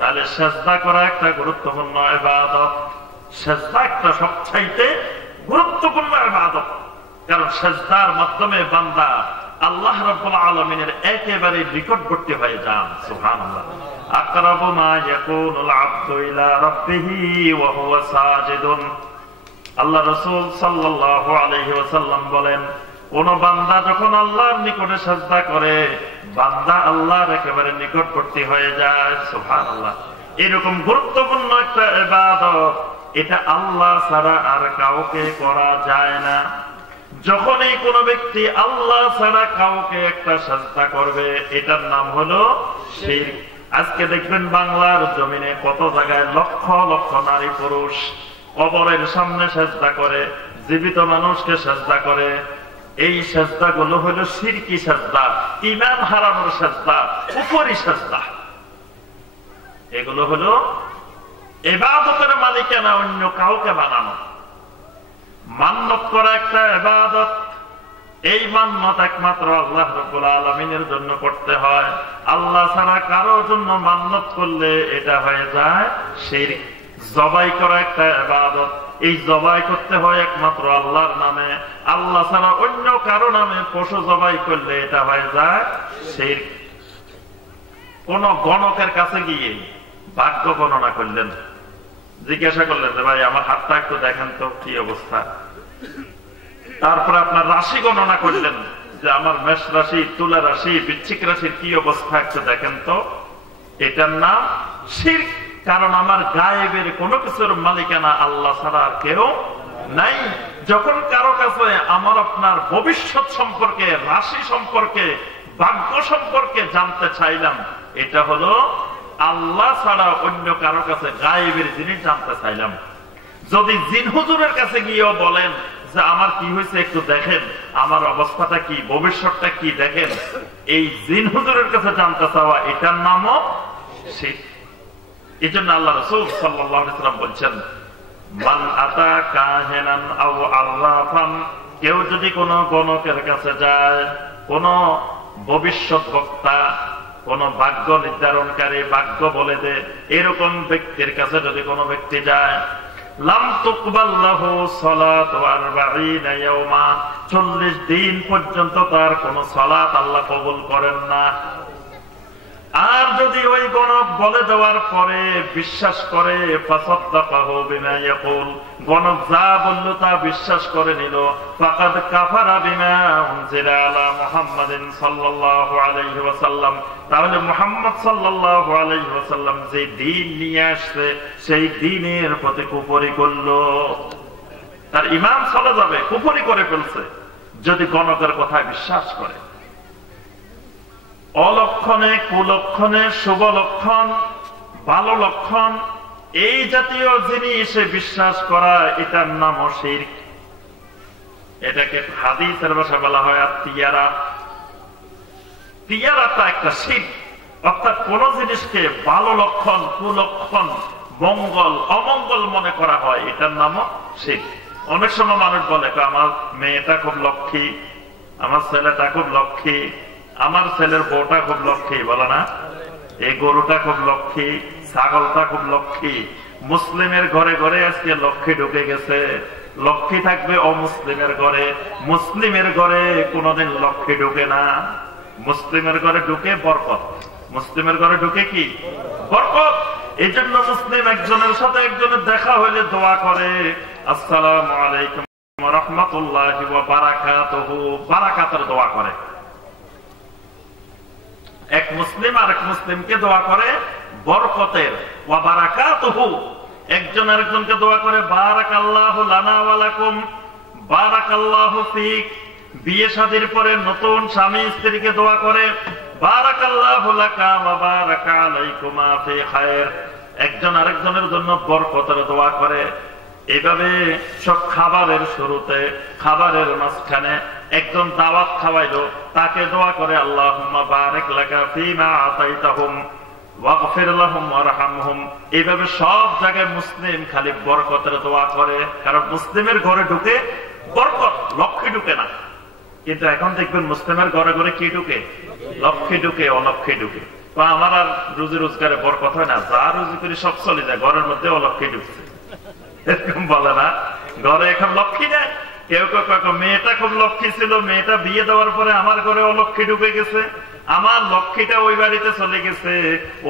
তাহলে সেজদা করা একটা গুরুত্বপূর্ণ ইবাদত। সেজদা একটা সবচাইতে গুরুত্বপূর্ণ ইবাদত, কারণ সেজদার মাধ্যমে বান্দা আল্লাহ রাব্বুল আলামিনের একেবারে নিকটবর্তী হয়ে যান। সুবহানাল্লাহ। আকরাবু মা ইয়াকুনুল আবদু ইলা রাব্বিহি ওয়া হুয়া সাজিদুন। আল্লাহ রাসূল সাল্লাল্লাহু আলাইহি ওয়াসাল্লাম বলেন, কোন বান্দা যখন আল্লাহর নিকটে সেজদা করে, বান্দা আল্লাহর একেবারে নিকটবর্তী হয়ে যায়। সুবহানাল্লাহ। এরকম গুরুত্বপূর্ণ একটা ইবাদত, এটা আল্লাহ ছাড়া আর কাউকে করা যায় না। যখনই কোন ব্যক্তি আল্লাহ ছাড়া কাউকে একটা সেজদা করবে, এটার নাম হলো শিরক। আজকে দেখবেন বাংলার জমিনে কত জায়গায় লক্ষ লক্ষ নারী পুরুষ কবরের সামনে সেজদা করে, জীবিত মানুষকে সেজদা করে। এই সেজদা গুলো হলো শিরকি সেজদা, ঈমান হারানোর সেজদা, কুফরি সেজদা। এগুলো হলো ইবাদতের মালিকানা অন্য কাউকে বানানো। মান্নত করা একটা ইবাদত, এই মান্নত একমাত্র আল্লাহ রাব্বুল আলামিনের জন্য করতে হয়। আল্লাহ ছাড়া কারো জন্য মান্নত করলে এটা হয়ে যায় শিরক। জবাই করা একটা ইবাদত, এই জবাই করতে হয় একমাত্র আল্লাহর নামে। আল্লাহ ছাড়া অন্য কারো নামে পশু জবাই করলে এটা হয়ে যায় শিরক। কোন গণকের কাছে গিয়ে ভাগ্য গণনা করলেন, জিজ্ঞাসা করলেন যে ভাই আমার হাতটা একটু দেখেন তো কি অবস্থা। তারপরে আপনার রাশি গণনা করলেন যে আমার মেষ রাশি, তুলা রাশি, বৃশ্চিক রাশির কি অবস্থা একটু দেখেন তো। এটার নাম শিরক, কারণ আমার গায়েবের কোনো কিছুর মালিকানা আল্লাহ ছাড়া আর কেউ নাই। যখন কারো কাছে আমার আপনার ভবিষ্যৎ সম্পর্কে, রাশি সম্পর্কে, ভাগ্য সম্পর্কে জানতে চাইলাম, এটা হলো আল্লাহ ছাড়া অন্য কারো কাছে গায়েবের জিনিস জানতে চাইলাম। যদি জিন হুজুরের কাছে গিয়েও বলেন যে আমার কি হয়েছে একটু দেখেন, আমার অবস্থাটা কি, ভবিষ্যৎটা কি দেখেন, এই জিন হুজুরের কাছে জানতে চাওয়া, এটার নামও শিরক। এই জন্য আল্লাহ রাসূল সাল্লাল্লাহু আলাইহি ওয়াসাল্লাম বলছেন, মান আতা কাহিনান আও আররাফান, কেউ যদি কোনো গণকের কাছে যায়, কোন ভবিষ্যৎ বক্তা, কোন ভাগ্য নির্ধারণকারী, ভাগ্য বলে দে, এরকম ব্যক্তির কাছে যদি কোনো ব্যক্তি যায়, লাম তুকবাল লাহু সালাতু 40 ইয়াওমা, 40 দিন পর্যন্ত তার কোন সালাত আল্লাহ কবুল করেন না। আর যদি ওই গণক বলে দেওয়ার পরে বিশ্বাস করে, ফাসাদ্দাকাহু বিমা ইয়াকুল, গণক যা বলল তা বিশ্বাস করে নিল, ফাকাদ কাফারা বিমা উনজিলা আলা মুহাম্মাদিন সাল্লাল্লাহু আলাইহি ওয়াসাল্লাম, তাহলে মুহাম্মদ সাল্লাল্লাহু আলাইহি ওয়াসাল্লাম যে দ্বীন নিয়ে আসছে সেই দ্বীনের প্রতি কুফরি করলো। তার ঈমান চলে যাবে, কুফরি করে ফেলছে যদি গণকের কথা বিশ্বাস করে। অলক্ষণে, কুলক্ষণে, শুভ লক্ষণ, ভালো লক্ষণ, এই জাতীয় জিনিসে বিশ্বাস করা, এটার নাম শিরক। এটাকে হাদিসের ভাষায় বলা হয় আত্মীয়ারা। তিয়ারাটা একটা শিরক, অর্থাৎ কোন জিনিসকে ভালো লক্ষণ, কুলক্ষণ, মঙ্গল, অমঙ্গল মনে করা হয়, এটার নামও শিরক। অনেক সময় মানুষ বলে আমার মেয়েটা খুব লক্ষ্মী, আমার ছেলেটা খুব লক্ষ্মী, আমার ছেলের বউটা খুব লক্ষ্মী, বলে না, এই গরুটা খুব লক্ষ্মী, ছাগলটা খুব লক্ষ্মী। মুসলিমের ঘরে ঘরে আজকে লক্ষ্মী ঢুকে গেছে। লক্ষ্মী থাকবে অমুসলিমের ঘরে, মুসলিমের ঘরে কোনোদিন লক্ষ্মী ঢুকে না। মুসলিমের ঘরে ঢুকে বরকত, মুসলিমের ঘরে ঢুকে কি বরকত। এই জন্য মুসলিম একজনের সাথে একজনের দেখা হইলে দোয়া করে, আসসালামু আলাইকুম ওয়া রাহমাতুল্লাহি ওয়া বারাকাতুহু, বারাকাতের দোয়া করে। এক মুসলিম আর এক মুসলিমকে দোয়া করে বরকতের, ওয়া বারাকাতুহু। একজন আরেকজনকে দোয়া করে বারাকাল্লাহু লানা ওয়া লাকুম, বারাকাল্লাহু ফিক। বিয়ে শাদীর পরে নতুন স্বামী স্ত্রীকে দোয়া করে বারাকাল্লাহু লাকা ওয়া বারাকা আলাইকুমা ফি খায়র। একজন আরেকজনের জন্য বরকতের দোয়া করে। এইভাবে সব খাবারের শুরুতে, খাবারের মাঝখানে একজন দাওয়াত খাওয়াইলো, তাকে দোয়া করে আল্লাহুম্মা বারিক লাকা ফীমা আতাইতাহুম ওয়াগফির লাহুম ওয়ারহামহুম। এইভাবে সব জায়গায় মুসলিম খালি বরকতের দোয়া করে, কারণ মুসলিমের ঘরে ঢুকে বরকত, লক্ষ্মী ঢুকে না। কিন্তু এখন দেখবেন মুসলিমের ঘরে ঘরে কি ঢুকে, লক্ষ্মী ঢুকে, অলক্ষ্মী ঢুকে। আমার আর রুজি রোজগারে বরকত হয় না, যা রুজি করি সব চলে যায়, ঘরের মধ্যে অলক্ষী ঢুকছে, এরকম বলে না? ঘরে এখন লক্ষ্মী নেই। কেউ কেউ মেয়েটা খুব লক্ষ্মী ছিল, মেয়েটা বিয়ে দেওয়ার পরে আমার ঘরে অলক্ষী ঢুকে গেছে, আমার লক্ষ্মীটা ওই বাড়িতে চলে গেছে,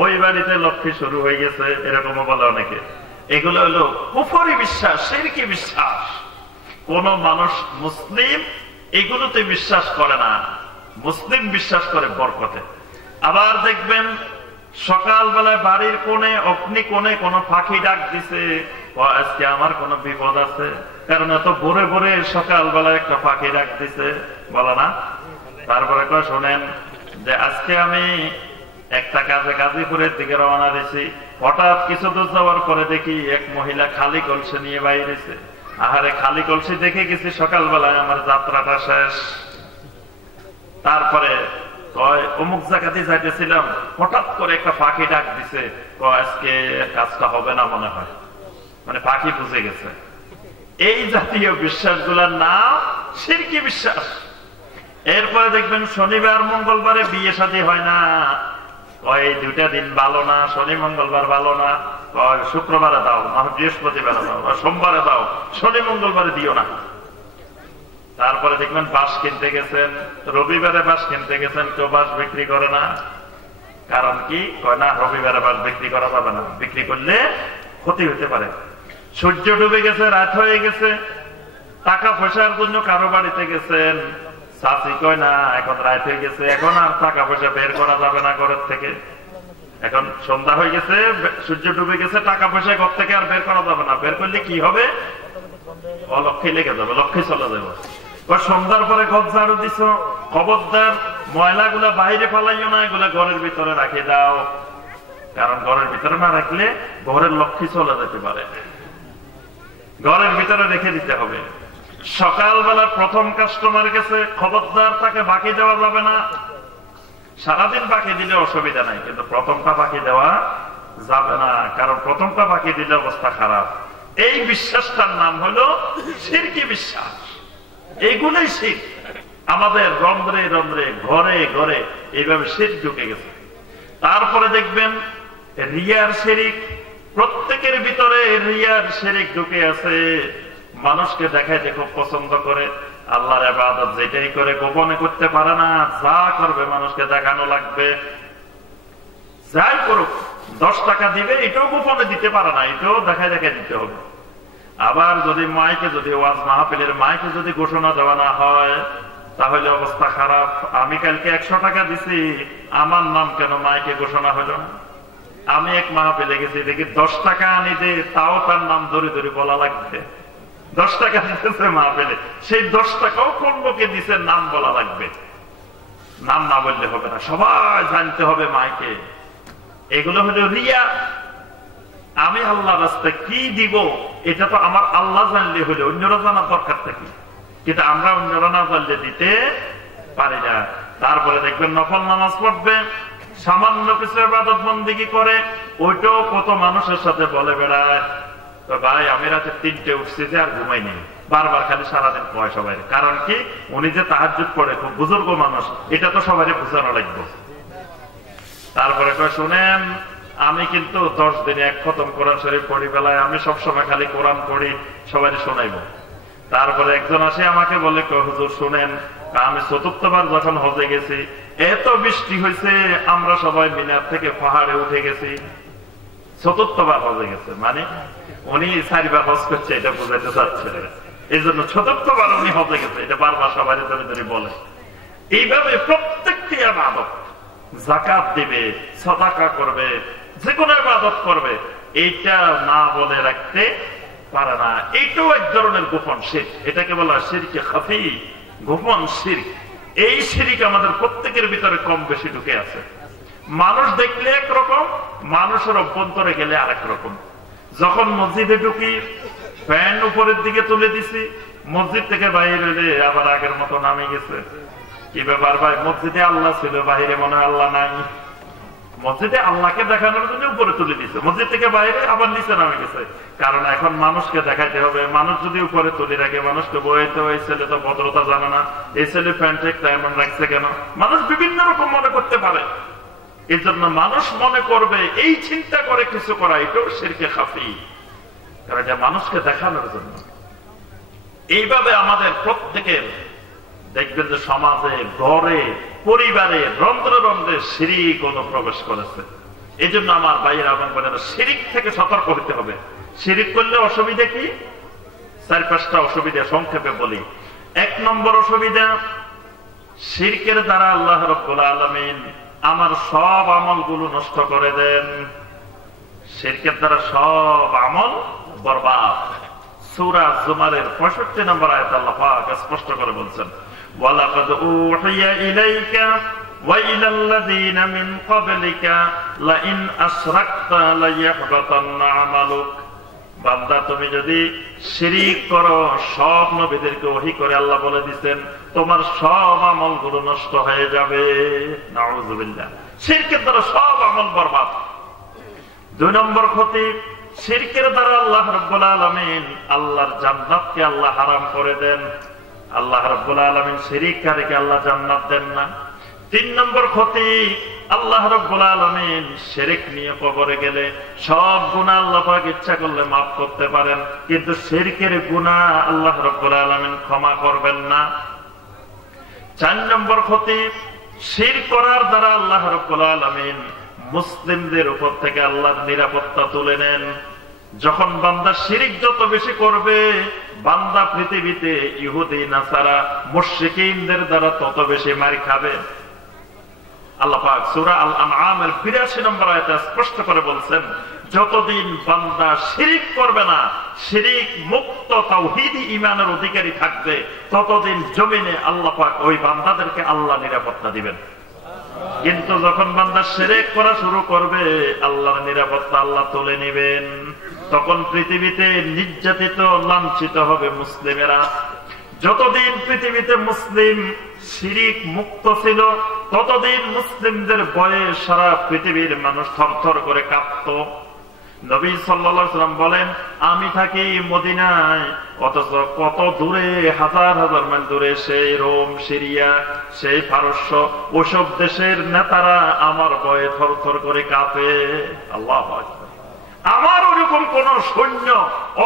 ওই বাড়িতে লক্ষ্মী শুরু হয়ে গেছে, এরকমও বলে অনেকে। এগুলো হলো কুফরি বিশ্বাস, শিরকি বিশ্বাস। কোন মানুষ মুসলিম এগুলোতে বিশ্বাস করে না, মুসলিম বিশ্বাস করে বরকতে। আবার দেখবেন সকালবেলায় বাড়ির কোণে অগ্নি কোণে কোন পাখি ডাক দিছে, আজকে আমার কোন বিপদ আছে, কারণ এত ভোরে ভোরে সকালবেলায় একটা পাখি ডাক দিছে, বলে না? তারপরে কয় শোনেন যে আজকে আমি একটা কাজে গাজীপুরের দিকে রওনা দিয়েছি, হঠাৎ কিছু দূর যাওয়ার পরে দেখি এক মহিলা খালি কলসি নিয়ে বাইরেছে। আহারে, খালি কলসি দেখে গেছি সকালবেলায়, আমার যাত্রাটা শেষ। তারপরে কয় অমুক জায়গাতে যাইতেছিলাম, হঠাৎ করে একটা পাখি ডাক দিছে, আজকে কাজটা হবে না মনে হয়, মানে পাখি বুঝে গেছে। এই জাতীয় বিশ্বাসগুলোর নাম শিরকি বিশ্বাস। এরপরে দেখবেন শনিবার মঙ্গলবারে বিয়ে শাদী হয় না, এই দুইটা দিন ভালো না, শনি মঙ্গলবার ভালো না, শুক্রবারে দাও, না বৃহস্পতিবারে দাও, সোমবারে দাও, শনি মঙ্গলবারে দিও না। তারপরে দেখবেন বাঁশ কিনতে গেছেন, রবিবারে বাঁশ কিনতে গেছেন, কেউ বাঁশ বিক্রি করে না। কারণ কি? কয় না, রবিবারে বাঁশ বিক্রি করা যাবে না, বিক্রি করলে ক্ষতি হতে পারে। সূর্য ডুবে গেছে, রাত হয়ে গেছে, টাকা পয়সার জন্য কারো বাড়িতে গেছেন, চাচি কয় না এখন রাত হয়ে গেছে, এখন আর টাকা পয়সা বের করা যাবে না ঘরের থেকে, এখন সন্ধ্যা হয়ে গেছে, সূর্য ডুবে গেছে, টাকা পয়সা ঘর থেকে আর বের করা যাবে না, বের করলে কি হবে? অলক্ষী লেগে যাবে, লক্ষ্মী চলে যাবে। সন্ধ্যার পরে ঘর ঝাড়ু দিছ, খবরদার ময়লাগুলা বাইরে ফেলাইও না, এগুলা ঘরের ভিতরে রাখে দাও, কারণ ঘরের ভিতরে না রাখলে ঘরের লক্ষ্মী চলে যেতে পারে, ঘরের ভিতরে রেখে দিতে হবে। সকালবেলা প্রথম কাস্টমার গেছে, খবরদার তাকে বাকি দেওয়া যাবে না। সারাদিন বাকি দিলে অসুবিধা নাই, কিন্তু প্রথমটা বাকি দেওয়া যাবে না, কারণ প্রথমটা বাকি দিলে অবস্থা খারাপ। এই বিশ্বাসটার নাম হলো শিরকি বিশ্বাস। এইগুলোই শিরক। আমাদের রন্ধ্রে রন্ধ্রে, ঘরে ঘরে এইভাবে শিরক ঢুকে গেছে। তারপরে দেখবেন রিয়ার শিরক, প্রত্যেকের ভিতরে রিয়ার শিরক ঢুকে আছে। মানুষকে দেখাইতে খুব পছন্দ করে, আল্লাহর ইবাদত যেটাই করে গোপনে করতে পারে না, যা করবে মানুষকে দেখানো লাগবে। যাই করুক, 10 টাকা দিবে, এটাও গোপনে দিতে পারে না, এটাও দেখায় দেখায় দিতে হবে। আবার যদি মাইকে, যদি ওয়াজ মাহফিলের মাইকে যদি ঘোষণা দেওয়া না হয়, তাহলে অবস্থা খারাপ। আমি কালকে 100 টাকা দিছি, আমার নাম কেন মাইকে ঘোষণা হলো না? আমি এক মাহফিলে গেছি, দেখি 10 টাকা আনি দে, তাও তার নাম ধরে ধরে বলা লাগবে। 10 টাকা দিতেছে মাহফিলে, সেই 10 টাকাও কোন লোকে দিছে নাম বলা লাগবে, নাম না বললে হবে না, সবাই জানতে হবে মাইকে। এগুলো হলো রিয়া। আমি আল্লাহ রাস্তায় কি দিব, এটা তো আমার আল্লাহ জানলে হলে, অন্যরা জানার দরকার থাকে, কিন্তু আমরা অন্যরা না জানলে দিতে পারি না। তারপরে দেখবেন নফল নামাজ পড়বে, সামান্য কিছু ইবাদত বন্দেগী করে, ওইটাও কত মানুষের সাথে বলে বেড়ায়, তো ভাই আমি রাতে 3টে উঠছি যে আর ঘুমাই নেই, বারবার খালি সারাদিন কয় সবাই। কারণ কি? উনি যে তাহাজ্জুদ পড়ে, খুব বুজুর্গ মানুষ, এটা তো সবাই বোঝানো লাগবে। তারপরে কয় শুনেন, আমি কিন্তু 10 দিনে 1 খতম কোরআন শরীফ পড়ি, বেলায় আমি সবসময় খালি কোরআন পড়ি, সবাই শোনাইব। তারপরে একজন আসে আমাকে বলে, হুজুর শুনেন, আমি 4র্থবার যখন হজে গেছি, এত বৃষ্টি হয়েছে, আমরা সবাই মিনার থেকে পাহাড়ে উঠে গেছি। 4র্থবার হজে গেছে, মানে উনি 4বার হজ করছে, এটা বোঝাইতে চাচ্ছে। এই জন্য 4র্থবার উনি হজে গেছে, এটা বারবার সবাই ধরে ধরে বলে। এইভাবে প্রত্যেকটি ইবাদত, যাকাত দিবে, সাদাকা করবে, যে কোনো ইবাদত করবে, এইটা না বলে রাখতে পারে না। এইটাও এক ধরনের গোপন শিরক, এটাকে বলা হয় শিরকে খাফি, গোপন শিরক। এই শিরক আমাদের প্রত্যেকের ভিতরে কম বেশি ঢুকে আছে। মানুষ দেখলে একরকম, মানুষের অভ্যন্তরে গেলে আরেক রকম। যখন মসজিদে ঢুকি, প্যান্ট উপরের দিকে তুলে দিছি, মসজিদ থেকে বাইরে এলে আবার আগের মতো নামে গেছে। কি ব্যাপার ভাই? মসজিদে আল্লাহ ছিল, বাইরে মনে হয় আল্লাহ নাই। মসজিদে আল্লাহকে দেখানোর জন্য উপরে তুলে দিচ্ছে, মসজিদ থেকে বাইরে আবার নিচে নামে গেছে। কারণ এখন মানুষকে দেখাইতে হবে। মানুষ যদি উপরে তুলে রাখে, মানুষকে বইতে, এই ছেলে তো ভদ্রতা জানে না, এই ছেলে প্যান্টে এমন রাখছে কেন, মানুষ বিভিন্ন রকম মনে করতে পারে। এই জন্য মানুষ মনে করবে এই চিন্তা করে কিছু করা এটাও শিরকে খাফি, কারণ এটা মানুষকে দেখানোর জন্য। এইভাবে আমাদের প্রত্যেকের দেখবেন যে সমাজে, ঘরে, পরিবারে, রন্ধ্রে রন্ধ্রে শিরিক অনুপ্রবেশ করেছে। এই জন্য আমার ভাইয়েরা এবং বোনেরা, শিরিক থেকে সতর্ক হতে হবে। শিরিক করলে অসুবিধা কি? 4-5টা অসুবিধা সংক্ষেপে বলি। 1 নম্বর অসুবিধা, শিরকের দ্বারা আল্লাহ রাব্বুল আলামিন আমার সব আমলগুলো নষ্ট করে দেন। শিরকের দ্বারা সব আমল বরবাদ। সূরা জুমারের 65 নম্বর আয়াতে আল্লাহ পাক স্পষ্ট করে বলছেন, ওয়ালাকাদ উহিয়া ইলাইকা ওয়া ইলাল্লাযীনা মিন ক্বাবলিকা লাইন আশরাকতা লায়াহবাতান্না আমালুক। বান্দা, তুমি যদি শিরিক করো, সব নবীদেরকে ওহী করে আল্লাহ বলে দিবেন তোমার সব আমলগুলো নষ্ট হয়ে যাবে। নাউযুবিল্লাহ। শিরকের দ্বারা সব আমল বরবাদ। 2 নম্বর ক্ষতি, শিরকের দ্বারা আল্লাহ রাব্বুল আলামিন আল্লাহর জান্নাতকে আল্লাহ হারাম করে দেন। আল্লাহ রাব্বুল আলামিন শিরককারীকে আল্লাহ জান্নাত দেন না। 3 নম্বর ক্ষতি, আল্লাহ রাব্বুল আলামিন শিরক নিয়ে কবরে গেলে সব গুনাহ আল্লাহ পাক ইচ্ছা করলে মাফ করতে পারেন, কিন্তু শিরকের গুনাহ আল্লাহ রাব্বুল আলামিন ক্ষমা করবেন না। 4 নম্বর ক্ষতি, শিরক করার দ্বারা আল্লাহ রাব্বুল আলামিন মুসলিমদের উপর থেকে আল্লাহর নিরাপত্তা তুলে নেন। যখন বান্দা শিরিক যত বেশি করবে, বান্দা পৃথিবীতে ইহুদি, নাসারা, মুশরিকিনদের দ্বারা তত বেশি মার খাবে। আল্লাহ পাক সূরা আল আনআমের 82 নম্বর আয়াতে স্পষ্ট করে বলছেন, যতদিন বান্দা শিরিক করবে না, শিরিক মুক্ত তাওহীদি ঈমানের অধিকারী থাকবে, ততদিন জমিনে আল্লাহ পাক ওই বান্দাদেরকে আল্লাহ নিরাপত্তা দিবেন। কিন্তু যখন বান্দা শিরক করা শুরু করবে, আল্লাহর নিরাপত্তা আল্লাহ তুলে নেবেন। তখন পৃথিবীতে নির্যাতিত, লাঞ্ছিত হবে মুসলিমেরা। যতদিন পৃথিবীতে মুসলিম শিরিক মুক্ত ছিল, ততদিন মুসলিমদের ভয়ে সারা পৃথিবীর মানুষ থরথর করে কাঁপত। নবী সাল্লাল্লাহু আলাইহি ওয়াসাল্লাম বলেন, আমি থাকি মদিনায়, অথচ কত দূরে, হাজার হাজার মাইল দূরে সেই রোম, সিরিয়া, সেই পারস্য, ওসব দেশের নেতারা আমার ভয়ে থরথর করে কাঁপে। আল্লাহু আকবার। আমার ওরকম কোন সৈন্য,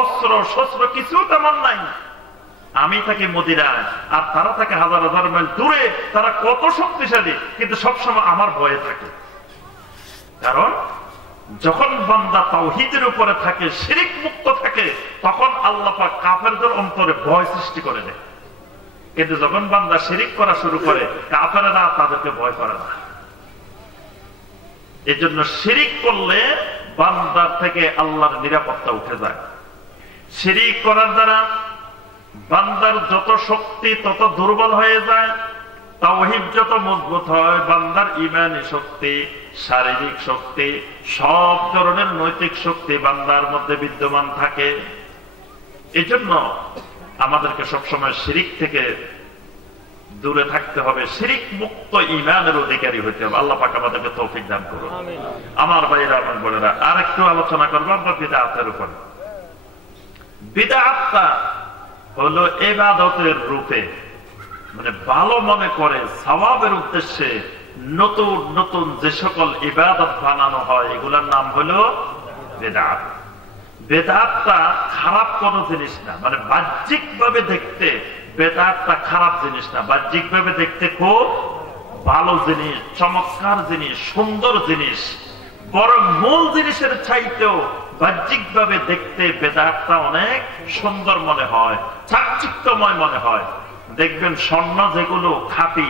অস্ত্র শস্ত্র কিছু তেমন নাই। আমি থাকি মদিনায়, আর তারা থাকে হাজার হাজার মাইল দূরে। তারা কত শক্তিশালী, কিন্তু সবসময় আমার ভয়ে থাকে। কারণ যখন বান্দা তাওহীদের উপরে থাকে, শিরিক মুক্ত থাকে, তখন আল্লাহ পাক কাফেরদের অন্তরে ভয় সৃষ্টি করে দেয়। কিন্তু যখন বান্দা শিরিক করা শুরু করে, কাফেররা তাদেরকে ভয় করে না। এই জন্য শিরিক করলে বান্দার থেকে আল্লাহর নিরাপত্তা উঠে যায়। শিরিক করার দ্বারা বান্দার যত শক্তি তত দুর্বল হয়ে যায়, তাওহীদ যত মজবুত হয়, বান্দার ঈমানী শক্তি, শারীরিক শক্তি, সব ধরনের নৈতিক শক্তি বান্দার মধ্যে বিদ্যমান থাকে। এই জন্য আমাদেরকে সবসময় শিরিক থেকে দূরে থাকতে হবে, শিরিক মুক্ত ঈমানের অধিকারী হইতে হবে। আল্লাহ পাক আমাদেরকে তৌফিক দান করুন। আমার ভাইরা, আমার বোনেরা, আর একটু আলোচনা করবো আমরা বিদআতের উপর। বিদআতটা হলো ইবাদতের রূপে, মানে ভালো মনে করে সওয়াবের উদ্দেশ্যে নতুন নতুন যে সকল ইবাদত বানানো হয়, এগুলোর নাম হলো বিদআত। বিদআতটা খারাপ কোনো জিনিস না, মানে বাহ্যিক ভাবে দেখতে বিদআতটা খারাপ জিনিস না। বাহ্যিক ভাবে দেখতে খুব ভালো জিনিস, চমৎকার জিনিস, সুন্দর জিনিস। বরং মূল জিনিসের চাইতেও বাহ্যিক ভাবে দেখতে বিদআতটা অনেক সুন্দর মনে হয়, চাকচিক্যময় মনে হয়। দেখবেন স্বর্ণ যেগুলো খাঁটি,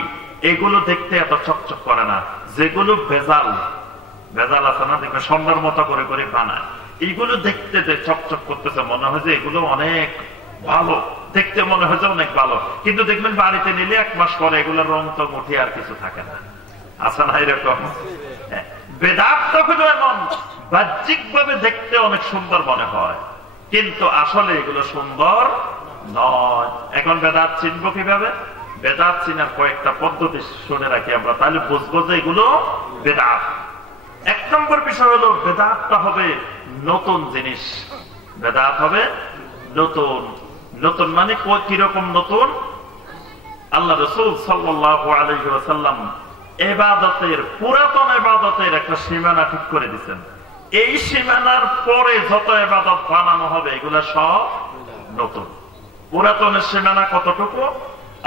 এগুলো দেখতে এত চকচক করে না। যেগুলো ভেজাল, ভেজাল আছে না, দেখবেন স্বর্ণের মতো করে করে বানায়, এইগুলো দেখতে চকচক করতেছে, মনে হয় যে এগুলো অনেক ভালো, দেখতে মনে হয় যে অনেক ভালো। কিন্তু দেখবেন বাড়িতে নিলে 1 মাস পরে এগুলোর রং তো উঠে আর কিছু থাকে না, আছে না এরকম? বেদাতটা হলো এমন, বাহ্যিক ভাবে দেখতে অনেক সুন্দর মনে হয়, কিন্তু আসলে এগুলো সুন্দর নয়। এখন বেদাত চিনবো কিভাবে? বেদাত চিনার কয়েকটা পদ্ধতি শুনে রাখি আমরা, তাহলে বুঝবো যে এগুলো বেদাত। 1 নম্বর বিষয় হলো, বেদাতটা হবে নতুন জিনিস। বেদাত হবে নতুন। নতুন মানে কিরকম নতুন? আল্লাহ রাসূল সাল্লাল্লাহু আলাইহি ওয়াসাল্লাম ইবাদতের, পুরাতন ইবাদতের একটা সীমানা ঠিক করে দিচ্ছেন। এই সীমানার পরে যত ইবাদত বানানো হবে এগুলা সব নতুন। পুরাতনের সীমানা কতটুকু?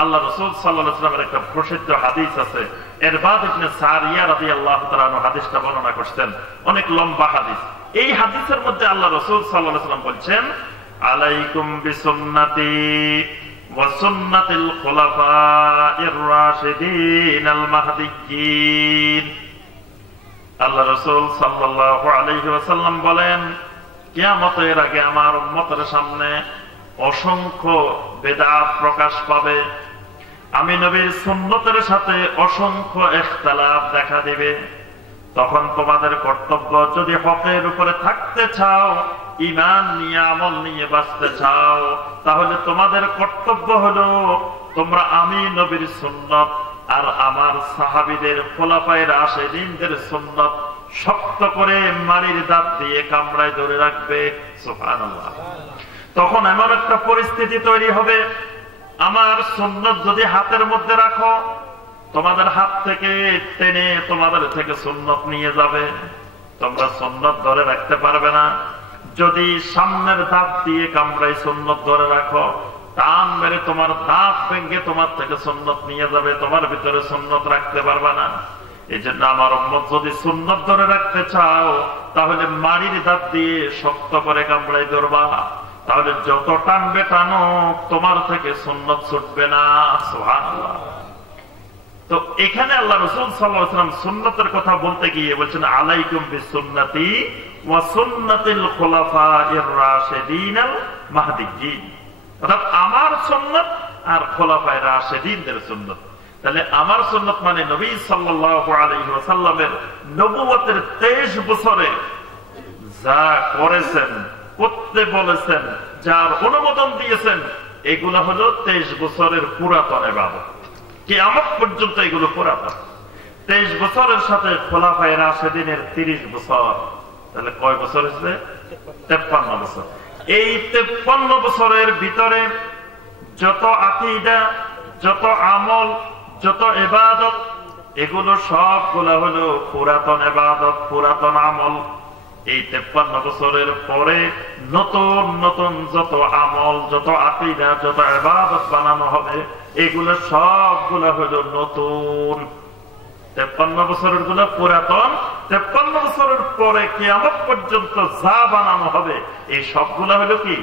আল্লাহ রাসূল সাল্লাল্লাহু আলাইহি ওয়াসাল্লামের একটা প্রসিদ্ধ হাদিস আছে, ইরবাদ ইবনে সারিয়া রাদিয়াল্লাহু তাআলা আনহু হাদিসটা বর্ণনা করছেন, অনেক লম্বা হাদিস। এই হাদিসের মধ্যে আল্লাহ রাসূল সাল্লাল্লাহু আলাইহি ওয়াসাল্লাম বলছেন, আলাইকুম বিসুন্নতি ওয়া সুন্নাতিল খুলাফাইর রাশিদিন আল মাহদিয়্যিন। আল্লাহ রাসূল সাল্লাল্লাহু আলাইহি ওয়াসাল্লাম বলেন, কিয়ামতের আগে আমার উম্মতের সামনে অসংখ্য বেদাত প্রকাশ পাবে, আমি নবীর সুন্নতের সাথে অসংখ্য ইখতিলাফ দেখা দিবে। তখন তোমাদের কর্তব্য, যদি হকের উপরে থাকতে চাও, ঈমান নিয়ে আমল নিয়ে বাঁচতে চাও, তাহলে তোমাদের কর্তব্য হলো তোমরা আমি নবীর সুন্নত আর আমার সাহাবীদের খোলাফায়ে রাশিদিনদের সুন্নত শক্ত করে মারির দাঁত দিয়ে কামড়ায় ধরে রাখবে। সুবহানাল্লাহ। তখন এমন একটা পরিস্থিতি তৈরি হবে, আমার সুন্নত যদি হাতের মধ্যে রাখো, তোমাদের হাত থেকে টেনে তোমাদের থেকে সুন্নত নিয়ে যাবে, তোমরা সুন্নত ধরে রাখতে পারবে না। যদি সামনের দাঁত দিয়ে কামড়াই সুন্নত ধরে রাখো, টান মেরে তোমার দাঁত ভেঙে তোমার থেকে সুন্নত নিয়ে যাবে, তোমার ভিতরে সুন্নত রাখতে পারবে না। এই জন্য আমার উম্মত যদি সুন্নত ধরে রাখতে চাও, তাহলে মারির দাঁত দিয়ে শক্ত করে কামড়াই ধরবা, তাহলে যত টানবে টানো, তোমার থেকে সুন্নত ছুটবে না। সুবহানাল্লাহ। তো এখানে আল্লাহ রাসূল সাল্লাল্লাহু আলাইহি ওয়াসাল্লাম সুন্নতের কথা বলতে গিয়ে বলছেন, আলাইকুম বিসুন্নতি ওয়া সুন্নাতিল খুলাফাইর রাশিদিনাল মাহদিয়্যিন, অর্থাৎ আমার সুন্নাত আর খুলাফায়ে রাশিদিনদের সুন্নাত। তাহলে আমার সুন্নাত মানে নবী সাল্লাল্লাহু আলাইহি ওয়াসাল্লামের নবুয়তের 23 বছরে যা করেছেন, করতে বলেছেন, যার অনুমোদন দিয়েছেন, এগুলো হলো 23 বছরের পুরাতন ইবাদত। কিয়ামত পর্যন্ত এগুলো পুরাতন। 23 বছরের সাথে খোলাফায়ে রাশিদিনের 30 বছর, তাহলে কয় বছর হচ্ছে? 53 বছর। এই 53 বছরের ভিতরে যত আকীদা, যত আমল, যত ইবাদত, এগুলো সবগুলো হলো পুরাতন ইবাদত, পুরাতন আমল। এই 53 বছরের পরে নতুন নতুন যত আমল, যত আকীদা, যত ইবাদত বানানো হবে, এগুলো সবগুলো হলো নতুন। 53 বছরের গুলো পুরাতন, 53 বছরের পরে কিয়ামত পর্যন্ত যা বানানো হবে এই সবগুলো হলো কি?